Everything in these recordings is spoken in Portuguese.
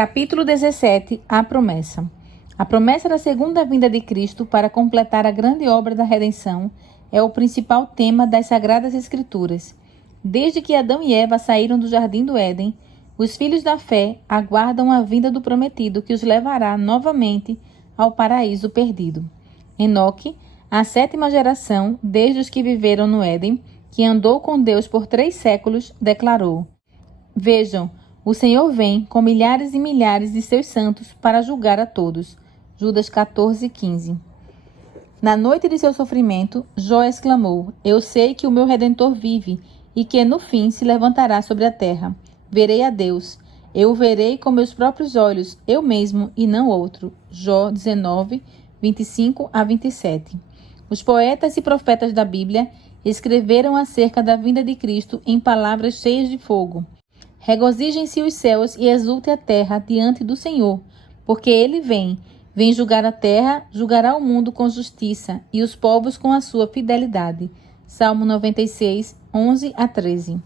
Capítulo 17. A promessa. A promessa da segunda vinda de Cristo para completar a grande obra da redenção é o principal tema das Sagradas Escrituras. Desde que Adão e Eva saíram do Jardim do Éden, os filhos da fé aguardam a vinda do prometido que os levará novamente ao paraíso perdido. Enoque, a sétima geração, desde os que viveram no Éden, que andou com Deus por 3 séculos, declarou: Vejam, o Senhor vem com milhares e milhares de seus santos para julgar a todos. Judas 14:15. Na noite de seu sofrimento, Jó exclamou: Eu sei que o meu Redentor vive e que no fim se levantará sobre a terra. Verei a Deus. Eu o verei com meus próprios olhos, eu mesmo e não outro. Jó 19:25-27. Os poetas e profetas da Bíblia escreveram acerca da vinda de Cristo em palavras cheias de fogo. Regozijem-se os céus e exulte a terra diante do Senhor, porque ele vem julgar a terra, julgará o mundo com justiça e os povos com a sua fidelidade. Salmo 96, 11-13.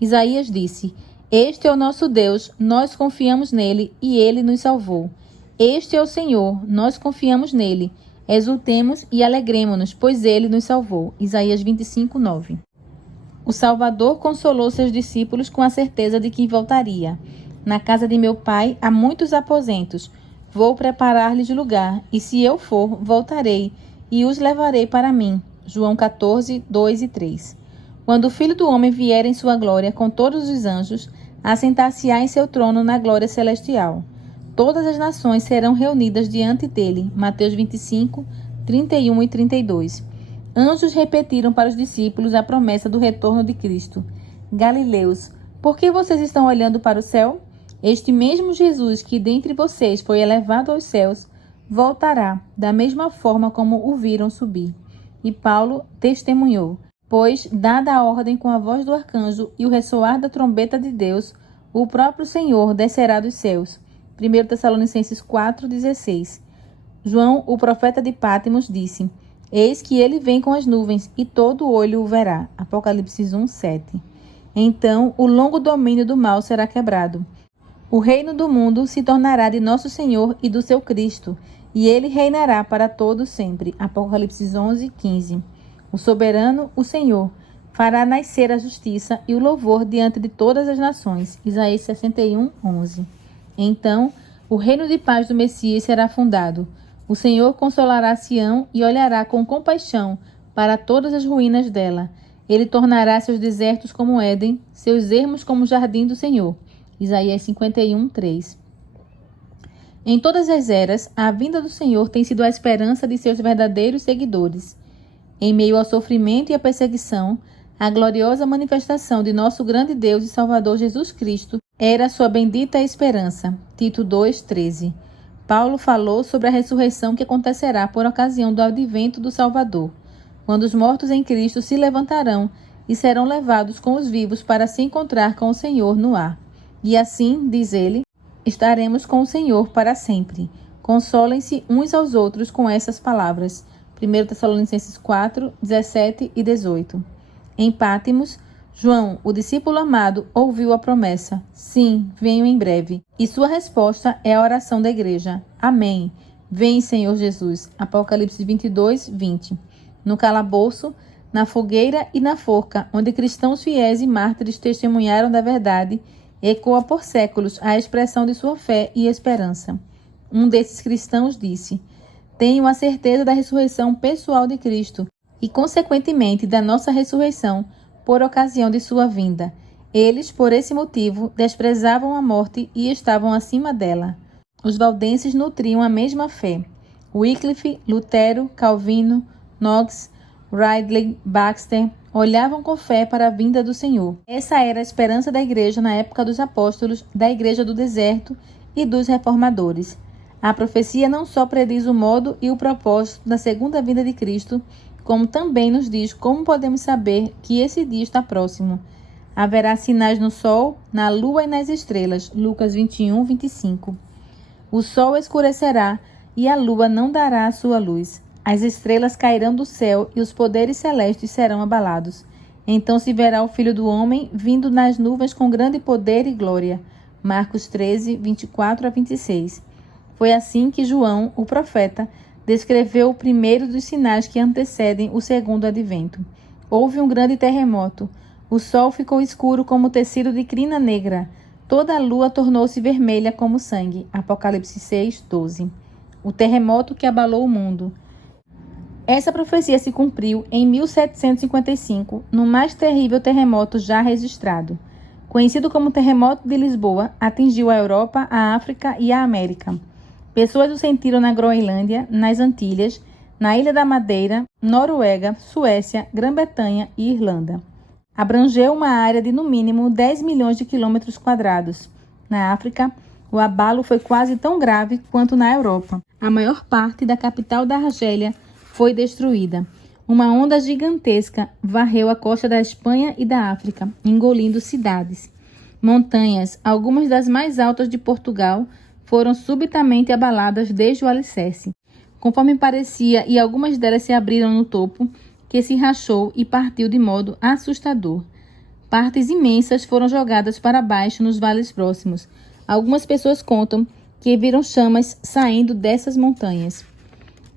Isaías disse: Este é o nosso Deus, nós confiamos nele e ele nos salvou. Este é o Senhor, nós confiamos nele. Exultemos e alegremo-nos, pois ele nos salvou. Isaías 25:9. O Salvador consolou seus discípulos com a certeza de que voltaria. Na casa de meu pai há muitos aposentos. Vou preparar-lhes lugar, e se eu for, voltarei, e os levarei para mim. João 14, 2 e 3. Quando o Filho do Homem vier em sua glória com todos os anjos, assentar-se-á em seu trono na glória celestial. Todas as nações serão reunidas diante dele. Mateus 25, 31 e 32. Anjos repetiram para os discípulos a promessa do retorno de Cristo. Galileus, por que vocês estão olhando para o céu? Este mesmo Jesus que dentre vocês foi elevado aos céus, voltará, da mesma forma como o viram subir. E Paulo testemunhou: Pois, dada a ordem com a voz do arcanjo e o ressoar da trombeta de Deus, o próprio Senhor descerá dos céus. 1 Tessalonicenses 4,16. João, o profeta de Pátimos, disse: Eis que ele vem com as nuvens, e todo olho o verá. Apocalipse 1:7. Então o longo domínio do mal será quebrado. O reino do mundo se tornará de nosso Senhor e do seu Cristo, e ele reinará para todo sempre. Apocalipse 11:15. O soberano, o Senhor, fará nascer a justiça e o louvor diante de todas as nações. Isaías 61:11. Então o reino de paz do Messias será fundado. O Senhor consolará Sião e olhará com compaixão para todas as ruínas dela. Ele tornará seus desertos como Éden, seus ermos como o jardim do Senhor. Isaías 51:3. Em todas as eras, a vinda do Senhor tem sido a esperança de seus verdadeiros seguidores. Em meio ao sofrimento e à perseguição, a gloriosa manifestação de nosso grande Deus e Salvador Jesus Cristo era a sua bendita esperança. Tito 2:13. Paulo falou sobre a ressurreição que acontecerá por ocasião do advento do Salvador, quando os mortos em Cristo se levantarão e serão levados com os vivos para se encontrar com o Senhor no ar. E assim, diz ele, estaremos com o Senhor para sempre. Consolem-se uns aos outros com essas palavras. 1 Tessalonicenses 4, 17 e 18. Em Pátimos, João, o discípulo amado, ouviu a promessa: Sim, venho em breve. E sua resposta é a oração da igreja: Amém. Vem, Senhor Jesus. Apocalipse 22, 20. No calabouço, na fogueira e na forca, onde cristãos fiéis e mártires testemunharam da verdade, ecoa por séculos a expressão de sua fé e esperança. Um desses cristãos disse: Tenho a certeza da ressurreição pessoal de Cristo e, consequentemente, da nossa ressurreição por ocasião de sua vinda. Eles, por esse motivo, desprezavam a morte e estavam acima dela. Os valdenses nutriam a mesma fé. Wycliffe, Lutero, Calvino, Knox, Ridley, Baxter olhavam com fé para a vinda do Senhor. Essa era a esperança da igreja na época dos apóstolos, da igreja do deserto e dos reformadores. A profecia não só prediz o modo e o propósito da segunda vinda de Cristo, como também nos diz como podemos saber que esse dia está próximo. Haverá sinais no sol, na lua e nas estrelas. Lucas 21, 25. O sol escurecerá e a lua não dará a sua luz. As estrelas cairão do céu e os poderes celestes serão abalados. Então se verá o Filho do Homem vindo nas nuvens com grande poder e glória. Marcos 13, 24 a 26. Foi assim que João, o profeta, descreveu o primeiro dos sinais que antecedem o segundo advento. Houve um grande terremoto. O sol ficou escuro como tecido de crina negra. Toda a lua tornou-se vermelha como sangue. Apocalipse 6, 12. O terremoto que abalou o mundo. Essa profecia se cumpriu em 1755, no mais terrível terremoto já registrado. Conhecido como Terremoto de Lisboa, atingiu a Europa, a África e a América. Pessoas o sentiram na Groenlândia, nas Antilhas, na Ilha da Madeira, Noruega, Suécia, Grã-Bretanha e Irlanda. Abrangeu uma área de no mínimo 10 milhões de quilômetros quadrados. Na África, o abalo foi quase tão grave quanto na Europa. A maior parte da capital da Argélia foi destruída. Uma onda gigantesca varreu a costa da Espanha e da África, engolindo cidades. Montanhas, algumas das mais altas de Portugal, foram subitamente abaladas desde o alicerce. Conforme parecia, e algumas delas se abriram no topo, que se rachou e partiu de modo assustador. Partes imensas foram jogadas para baixo nos vales próximos. Algumas pessoas contam que viram chamas saindo dessas montanhas.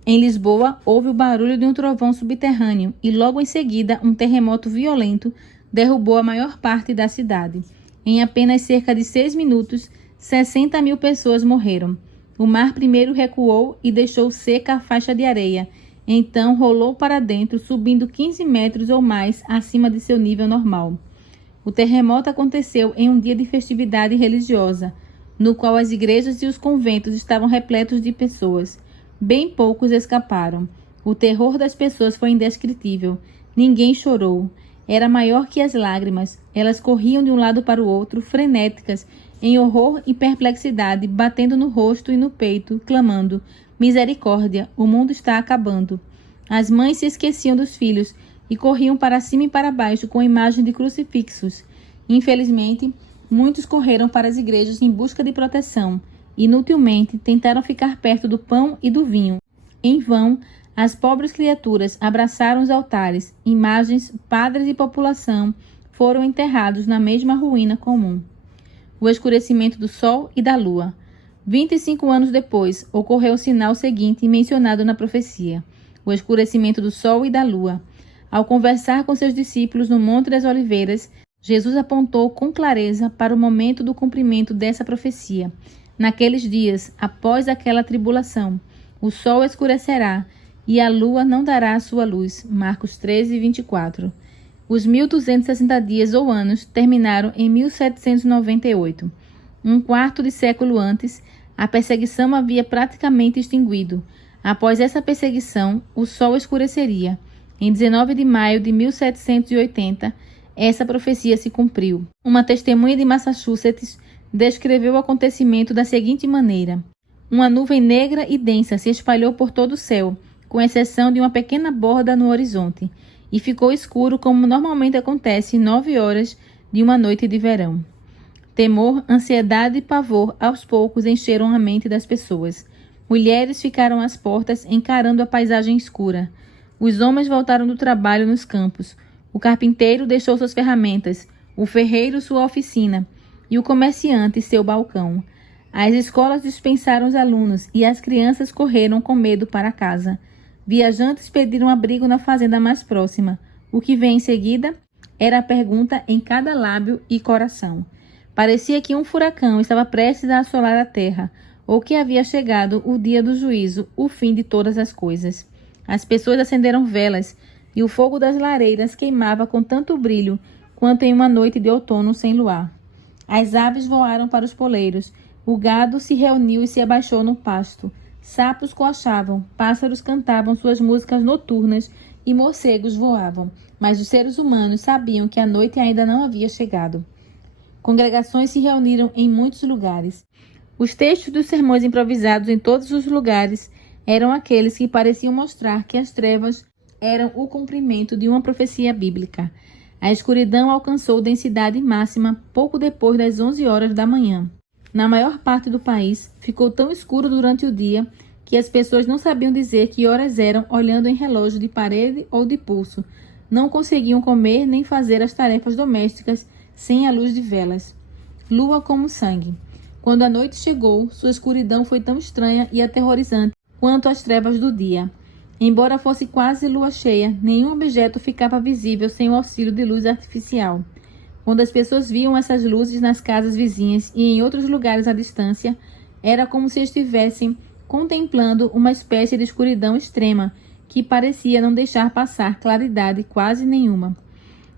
Em Lisboa, houve o barulho de um trovão subterrâneo e logo em seguida um terremoto violento derrubou a maior parte da cidade. Em apenas cerca de 6 minutos, 60 mil pessoas morreram. O mar primeiro recuou e deixou seca a faixa de areia. Então rolou para dentro, subindo 15 metros ou mais acima de seu nível normal. O terremoto aconteceu em um dia de festividade religiosa, no qual as igrejas e os conventos estavam repletos de pessoas. Bem poucos escaparam. O terror das pessoas foi indescritível. Ninguém chorou. Era maior que as lágrimas. Elas corriam de um lado para o outro, frenéticas, em horror e perplexidade, batendo no rosto e no peito, clamando: misericórdia, o mundo está acabando. As mães se esqueciam dos filhos e corriam para cima e para baixo com a imagem de crucifixos. Infelizmente, muitos correram para as igrejas em busca de proteção. Inutilmente, tentaram ficar perto do pão e do vinho. Em vão, as pobres criaturas abraçaram os altares. Imagens, padres e população foram enterrados na mesma ruína comum. O escurecimento do sol e da lua. 25 anos depois, ocorreu o sinal seguinte mencionado na profecia: o escurecimento do sol e da lua. Ao conversar com seus discípulos no Monte das Oliveiras, Jesus apontou com clareza para o momento do cumprimento dessa profecia. Naqueles dias, após aquela tribulação, o sol escurecerá e a lua não dará a sua luz. Marcos 13, 24. Os 1260 dias ou anos terminaram em 1798. Um quarto de século antes, a perseguição havia praticamente extinguido. Após essa perseguição, o sol escureceria. Em 19 de maio de 1780, essa profecia se cumpriu. Uma testemunha de Massachusetts descreveu o acontecimento da seguinte maneira: uma nuvem negra e densa se espalhou por todo o céu, com exceção de uma pequena borda no horizonte, e ficou escuro como normalmente acontece 9 horas de uma noite de verão. Temor, ansiedade e pavor aos poucos encheram a mente das pessoas. Mulheres ficaram às portas encarando a paisagem escura. Os homens voltaram do trabalho nos campos. O carpinteiro deixou suas ferramentas, o ferreiro sua oficina e o comerciante seu balcão. As escolas dispensaram os alunos e as crianças correram com medo para casa. Viajantes pediram abrigo na fazenda mais próxima. O que vem em seguida era a pergunta em cada lábio e coração. Parecia que um furacão estava prestes a assolar a terra, ou que havia chegado o dia do juízo, o fim de todas as coisas. As pessoas acenderam velas, e o fogo das lareiras queimava com tanto brilho quanto em uma noite de outono sem luar. As aves voaram para os poleiros, o gado se reuniu e se abaixou no pasto. Sapos coachavam, pássaros cantavam suas músicas noturnas e morcegos voavam, mas os seres humanos sabiam que a noite ainda não havia chegado. Congregações se reuniram em muitos lugares. Os textos dos sermões improvisados em todos os lugares eram aqueles que pareciam mostrar que as trevas eram o cumprimento de uma profecia bíblica. A escuridão alcançou densidade máxima pouco depois das 11 horas da manhã. Na maior parte do país, ficou tão escuro durante o dia que as pessoas não sabiam dizer que horas eram olhando em relógio de parede ou de pulso. Não conseguiam comer nem fazer as tarefas domésticas sem a luz de velas. lua como sangue. Quando a noite chegou, sua escuridão foi tão estranha e aterrorizante quanto as trevas do dia. Embora fosse quase lua cheia, nenhum objeto ficava visível sem o auxílio de luz artificial. Quando as pessoas viam essas luzes nas casas vizinhas e em outros lugares à distância, era como se estivessem contemplando uma espécie de escuridão extrema que parecia não deixar passar claridade quase nenhuma.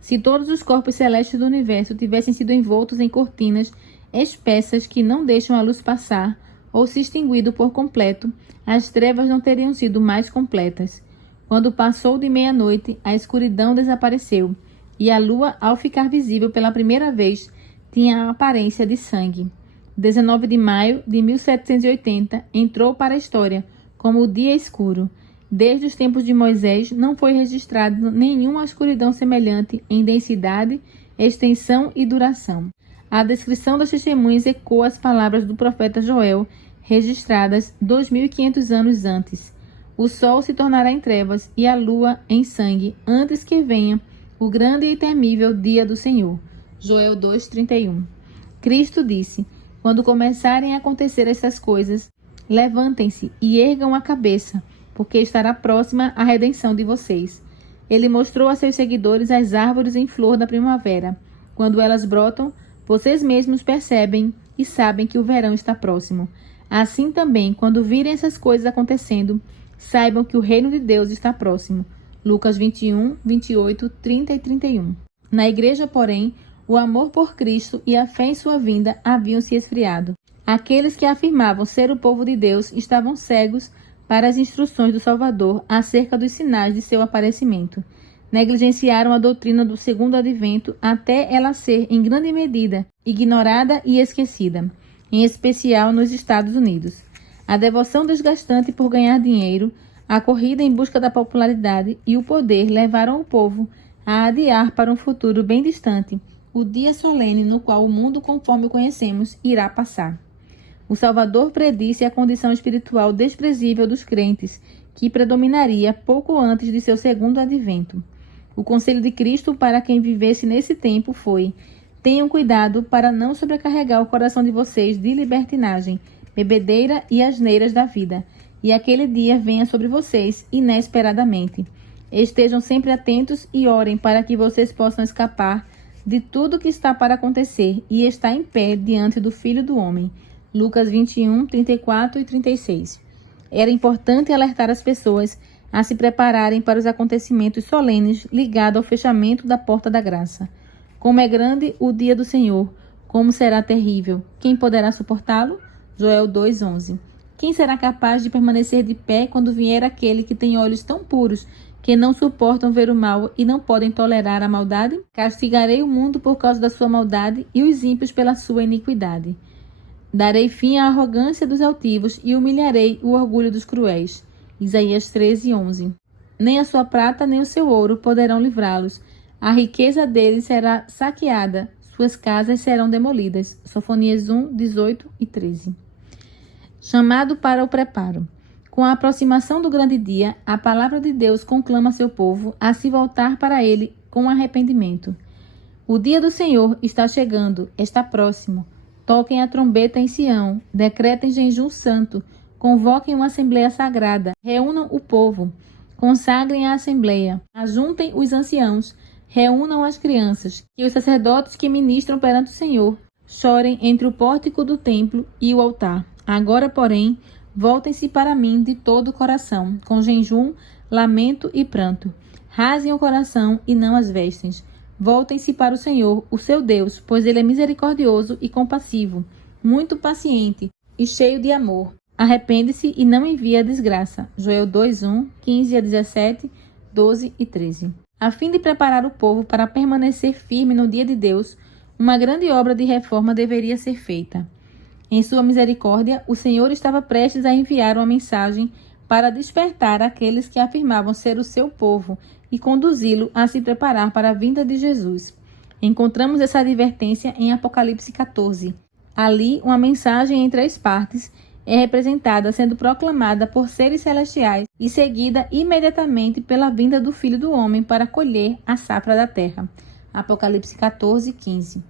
Se todos os corpos celestes do universo tivessem sido envoltos em cortinas espessas que não deixam a luz passar, ou se extinguido por completo, as trevas não teriam sido mais completas. Quando passou de meia-noite, a escuridão desapareceu, e a lua, ao ficar visível pela primeira vez, tinha a aparência de sangue. 19 de maio de 1780 entrou para a história como o dia escuro. Desde os tempos de Moisés não foi registrado nenhuma escuridão semelhante em densidade, extensão e duração. A descrição das testemunhas ecoa as palavras do profeta Joel, registradas 2.500 anos antes. O sol se tornará em trevas e a lua em sangue, antes que venha o grande e temível dia do Senhor. Joel 2:31. Cristo disse: quando começarem a acontecer essas coisas, levantem-se e ergam a cabeça, porque estará próxima a redenção de vocês. Ele mostrou a seus seguidores as árvores em flor da primavera. Quando elas brotam, vocês mesmos percebem e sabem que o verão está próximo. Assim também, quando virem essas coisas acontecendo, saibam que o reino de Deus está próximo. Lucas 21, 28, 30 e 31. Na igreja, porém, o amor por Cristo e a fé em sua vinda haviam se esfriado. Aqueles que afirmavam ser o povo de Deus estavam cegos para as instruções do Salvador acerca dos sinais de seu aparecimento. Negligenciaram a doutrina do segundo advento até ela ser, em grande medida, ignorada e esquecida, em especial nos Estados Unidos. A devoção desgastante por ganhar dinheiro, a corrida em busca da popularidade e o poder levaram o povo a adiar para um futuro bem distante o dia solene no qual o mundo conforme o conhecemos irá passar. O Salvador predisse a condição espiritual desprezível dos crentes, que predominaria pouco antes de seu segundo advento. O conselho de Cristo para quem vivesse nesse tempo foi: tenham cuidado para não sobrecarregar o coração de vocês de libertinagem, bebedeira e asneiras da vida, e aquele dia venha sobre vocês inesperadamente. Estejam sempre atentos e orem para que vocês possam escapar de tudo que está para acontecer e estar em pé diante do Filho do Homem. Lucas 21, 34 e 36. Era importante alertar as pessoas a se prepararem para os acontecimentos solenes ligados ao fechamento da porta da graça. Como é grande o dia do Senhor, como será terrível. Quem poderá suportá-lo? Joel 2:11. Quem será capaz de permanecer de pé quando vier aquele que tem olhos tão puros que não suportam ver o mal e não podem tolerar a maldade? Castigarei o mundo por causa da sua maldade e os ímpios pela sua iniquidade. Darei fim à arrogância dos altivos e humilharei o orgulho dos cruéis. Isaías 13:11. Nem a sua prata nem o seu ouro poderão livrá-los. A riqueza deles será saqueada, suas casas serão demolidas. Sofonias 1, 18 e 13. Chamado para o preparo. Com a aproximação do grande dia, a palavra de Deus conclama seu povo a se voltar para ele com arrependimento. O dia do Senhor está chegando, está próximo. Toquem a trombeta em Sião, decretem jejum santo, convoquem uma assembleia sagrada, reúnam o povo, consagrem a assembleia, ajuntem os anciãos, reúnam as crianças, que os sacerdotes que ministram perante o Senhor chorem entre o pórtico do templo e o altar. Agora, porém, voltem-se para mim de todo o coração, com jejum, lamento e pranto. Rasguem o coração e não as vestes. Voltem-se para o Senhor, o seu Deus, pois ele é misericordioso e compassivo, muito paciente e cheio de amor. Arrepende-se e não envie a desgraça. Joel 2:1, 15 a 17, 12 e 13. A fim de preparar o povo para permanecer firme no dia de Deus, uma grande obra de reforma deveria ser feita. Em sua misericórdia, o Senhor estava prestes a enviar uma mensagem para despertar aqueles que afirmavam ser o seu povo e conduzi-lo a se preparar para a vinda de Jesus. Encontramos essa advertência em Apocalipse 14. Ali, uma mensagem em 3 partes é representada sendo proclamada por seres celestiais e seguida imediatamente pela vinda do Filho do Homem para colher a safra da terra. Apocalipse 14, 15.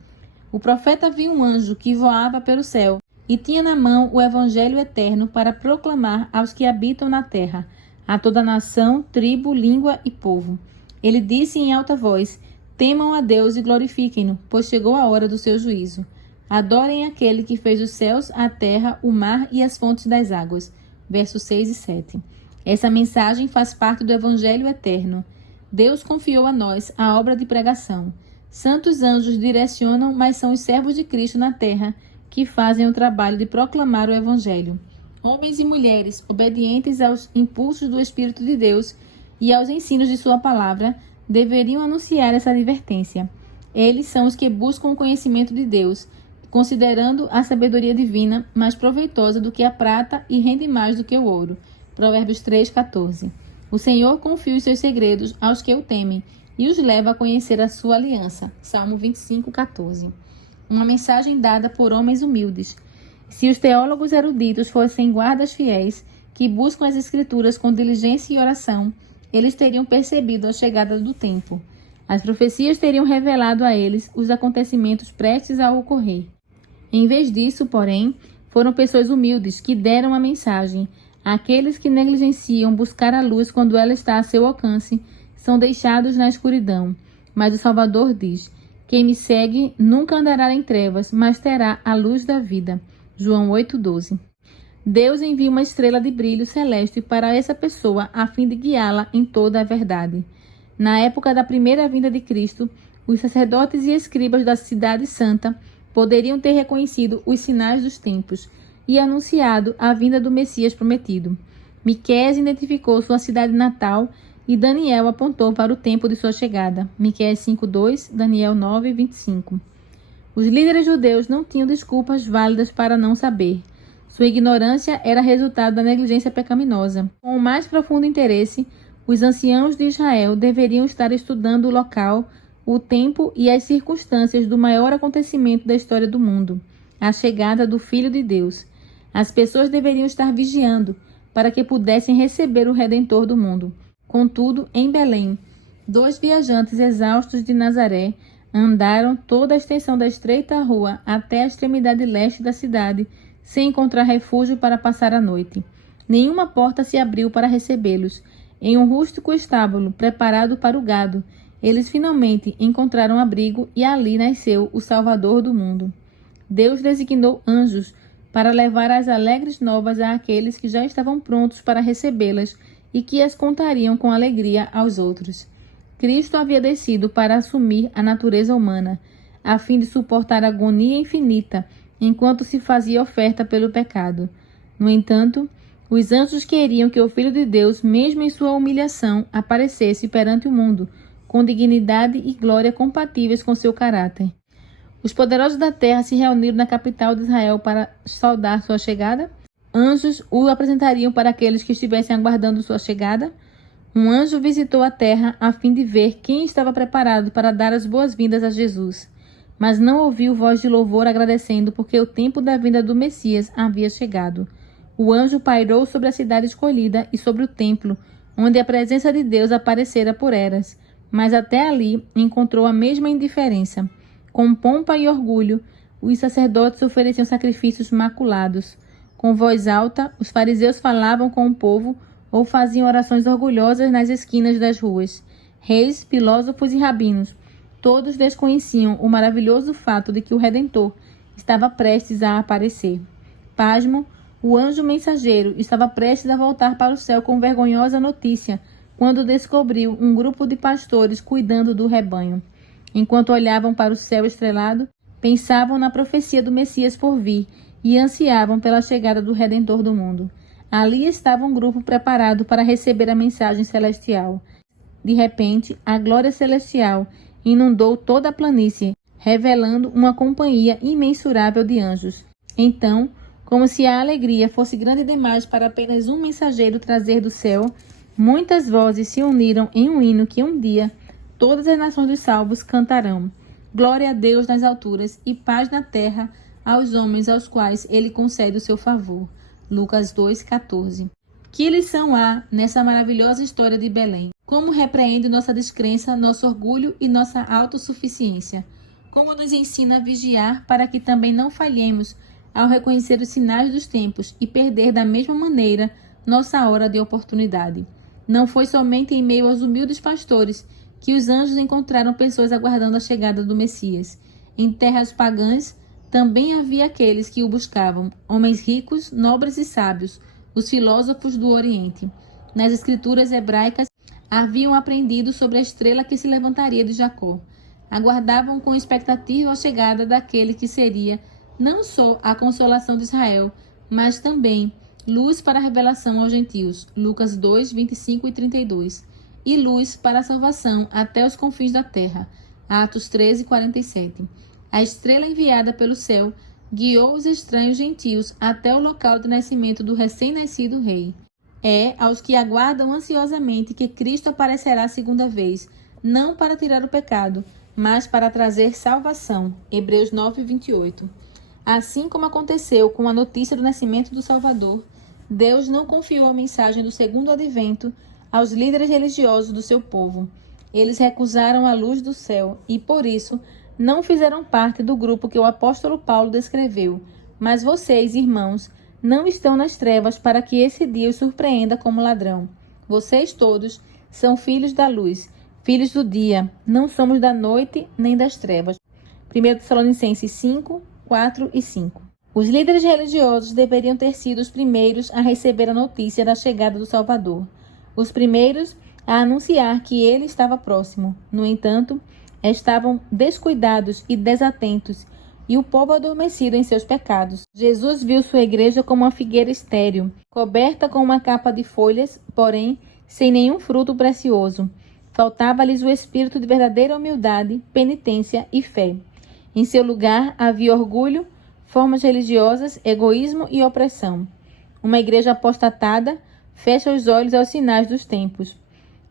O profeta viu um anjo que voava pelo céu e tinha na mão o evangelho eterno para proclamar aos que habitam na terra, a toda nação, tribo, língua e povo. Ele disse em alta voz: temam a Deus e glorifiquem-no, pois chegou a hora do seu juízo. Adorem aquele que fez os céus, a terra, o mar e as fontes das águas. Versos 6 e 7. Essa mensagem faz parte do evangelho eterno. Deus confiou a nós a obra de pregação. Santos anjos direcionam, mas são os servos de Cristo na terra que fazem o trabalho de proclamar o evangelho. Homens e mulheres obedientes aos impulsos do Espírito de Deus e aos ensinos de sua palavra deveriam anunciar essa advertência. Eles são os que buscam o conhecimento de Deus, considerando a sabedoria divina mais proveitosa do que a prata e rende mais do que o ouro. Provérbios 3:14. O Senhor confia os seus segredos aos que o temem e os leva a conhecer a sua aliança. Salmo 25:14. Uma mensagem dada por homens humildes. Se os teólogos eruditos fossem guardas fiéis, que buscam as Escrituras com diligência e oração, eles teriam percebido a chegada do tempo. As profecias teriam revelado a eles os acontecimentos prestes a ocorrer. Em vez disso, porém, foram pessoas humildes que deram a mensagem. Aqueles que negligenciam buscar a luz quando ela está a seu alcance são deixados na escuridão. Mas o Salvador diz: quem me segue nunca andará em trevas, mas terá a luz da vida. João 8:12. Deus envia uma estrela de brilho celeste para essa pessoa a fim de guiá-la em toda a verdade. Na época da primeira vinda de Cristo, os sacerdotes e escribas da Cidade Santa poderiam ter reconhecido os sinais dos tempos e anunciado a vinda do Messias prometido. Miqueias identificou sua cidade natal e Daniel apontou para o tempo de sua chegada. Miqueias 5:2, Daniel 9:25. Os líderes judeus não tinham desculpas válidas para não saber. Sua ignorância era resultado da negligência pecaminosa. Com o mais profundo interesse, os anciãos de Israel deveriam estar estudando o local, o tempo e as circunstâncias do maior acontecimento da história do mundo, a chegada do Filho de Deus. As pessoas deveriam estar vigiando para que pudessem receber o Redentor do mundo. Contudo, em Belém, 2 viajantes exaustos de Nazaré andaram toda a extensão da estreita rua até a extremidade leste da cidade, sem encontrar refúgio para passar a noite. Nenhuma porta se abriu para recebê-los. Em um rústico estábulo preparado para o gado, eles finalmente encontraram abrigo e ali nasceu o Salvador do mundo. Deus designou anjos para levar as alegres novas àqueles que já estavam prontos para recebê-las e que as contariam com alegria aos outros. Cristo havia descido para assumir a natureza humana, a fim de suportar a agonia infinita enquanto se fazia oferta pelo pecado. No entanto, os anjos queriam que o Filho de Deus, mesmo em sua humilhação, aparecesse perante o mundo, com dignidade e glória compatíveis com seu caráter. Os poderosos da terra se reuniram na capital de Israel para saudar sua chegada. Anjos o apresentariam para aqueles que estivessem aguardando sua chegada. Um anjo visitou a terra a fim de ver quem estava preparado para dar as boas-vindas a Jesus. Mas não ouviu voz de louvor agradecendo porque o tempo da vinda do Messias havia chegado. O anjo pairou sobre a cidade escolhida e sobre o templo, onde a presença de Deus aparecera por eras, mas até ali encontrou a mesma indiferença. Com pompa e orgulho, os sacerdotes ofereciam sacrifícios maculados. Com voz alta, os fariseus falavam com o povo ou faziam orações orgulhosas nas esquinas das ruas. Reis, filósofos e rabinos, todos desconheciam o maravilhoso fato de que o Redentor estava prestes a aparecer. Pasmo, o anjo mensageiro estava prestes a voltar para o céu com vergonhosa notícia, quando descobriu um grupo de pastores cuidando do rebanho. Enquanto olhavam para o céu estrelado, pensavam na profecia do Messias por vir e ansiavam pela chegada do Redentor do mundo. Ali estava um grupo preparado para receber a mensagem celestial. De repente, a glória celestial inundou toda a planície, revelando uma companhia imensurável de anjos. Então, como se a alegria fosse grande demais para apenas um mensageiro trazer do céu, muitas vozes se uniram em um hino que um dia todas as nações dos salvos cantarão. Glória a Deus nas alturas e paz na terra aos homens aos quais ele concede o seu favor. Lucas 2:14. Que lição há nessa maravilhosa história de Belém? Como repreende nossa descrença, nosso orgulho e nossa autossuficiência? como nos ensina a vigiar para que também não falhemos ao reconhecer os sinais dos tempos e perder da mesma maneira nossa hora de oportunidade. Não foi somente em meio aos humildes pastores que os anjos encontraram pessoas aguardando a chegada do Messias. Em terras pagãs também havia aqueles que o buscavam, homens ricos, nobres e sábios, os filósofos do Oriente. Nas escrituras hebraicas haviam aprendido sobre a estrela que se levantaria de Jacó. Aguardavam com expectativa a chegada daquele que seria não só a consolação de Israel, mas também luz para a revelação aos gentios, Lucas 2, 25 e 32, e luz para a salvação até os confins da terra, Atos 13, 47. A estrela enviada pelo céu guiou os estranhos gentios até o local de nascimento do recém-nascido rei. É aos que aguardam ansiosamente que Cristo aparecerá a segunda vez, não para tirar o pecado, mas para trazer salvação. Hebreus 9, 28. Assim como aconteceu com a notícia do nascimento do Salvador, Deus não confiou a mensagem do segundo advento aos líderes religiosos do seu povo. Eles recusaram a luz do céu e, por isso, não fizeram parte do grupo que o apóstolo Paulo descreveu. Mas vocês, irmãos, não estão nas trevas para que esse dia os surpreenda como ladrão. Vocês todos são filhos da luz, filhos do dia. Não somos da noite nem das trevas. 1 Tessalonicenses 5, 4 e 5. Os líderes religiosos deveriam ter sido os primeiros a receber a notícia da chegada do Salvador. Os primeiros a anunciar que ele estava próximo. No entanto, estavam descuidados e desatentos, e o povo adormecido em seus pecados. Jesus viu sua igreja como uma figueira estéril, coberta com uma capa de folhas, porém sem nenhum fruto precioso. Faltava-lhes o espírito de verdadeira humildade, penitência e fé. Em seu lugar havia orgulho, formas religiosas, egoísmo e opressão. Uma igreja apostatada fecha os olhos aos sinais dos tempos,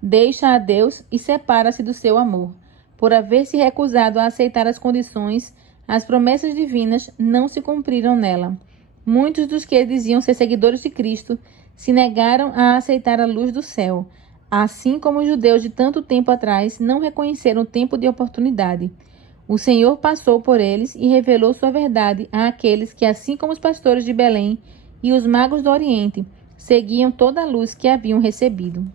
deixa a Deus e separa-se do seu amor. Por haver se recusado a aceitar as condições, as promessas divinas não se cumpriram nela. Muitos dos que diziam ser seguidores de Cristo se negaram a aceitar a luz do céu, assim como os judeus de tanto tempo atrás não reconheceram o tempo de oportunidade. O Senhor passou por eles e revelou sua verdade àqueles que, assim como os pastores de Belém e os magos do Oriente, seguiam toda a luz que haviam recebido.